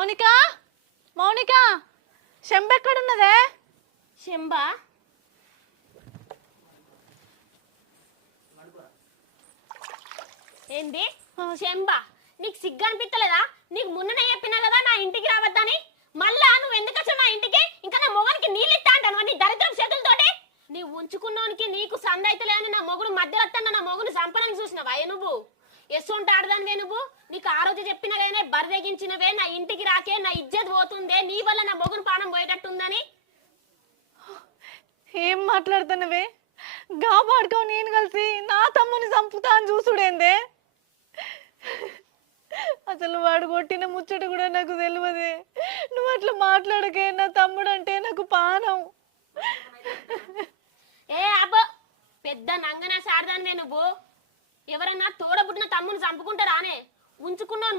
మౌనిక మౌనిక శంభ ఎక్కడున్నదే? శంభ ఏంది? శంభ నీకు సిగ్గు అనిపిస్తలేదా? నీకు మొన్ననే చెప్పినా కదా నా ఇంటికి రావద్దని. మళ్ళా నువ్వు ఎందుకు వచ్చావు నా ఇంటికి? ఇంకా నా మొగనికి నీళ్ళు ఇస్తా అంటాను నీ దరిద్రం చేతులతోటి. నీ ఉంచుకున్నోనికి నీకు సందైతలేని నా మొగుడు మధ్యలో వస్తాను. నా మొగుడు సంపనని చూసినవా నువ్వు? ఎస్సొంటి ఆడదానివే నువ్వు. నీకు ఆ రోజు చెప్పిన కానీ బర్రెగించినవే నా ఇంటికి రాకే నా ఇజ్జత్ పోతుందే, నీ వల్ల నా మొగుడు పానం పోయేటట్టుందని. ఏం మాట్లాడుతున్నవే? గాబాడుకో నేను కలిసి నా తమ్ముని చంపుతా అని చూసుడేందే? అసలు వాడు కొట్టిన ముచ్చట కూడా నాకు తెలియదే. నువ్వు అట్లా మాట్లాడకే, నా తమ్ముడు అంటే నాకు పానం. ఏ అబ్బో పెద్ద నంగన సారదానివే నువ్వు. ఎవరన్నా తోడబుట్టిన తమ్ముని చంపుకుంటారానే? ఉంచుకున్న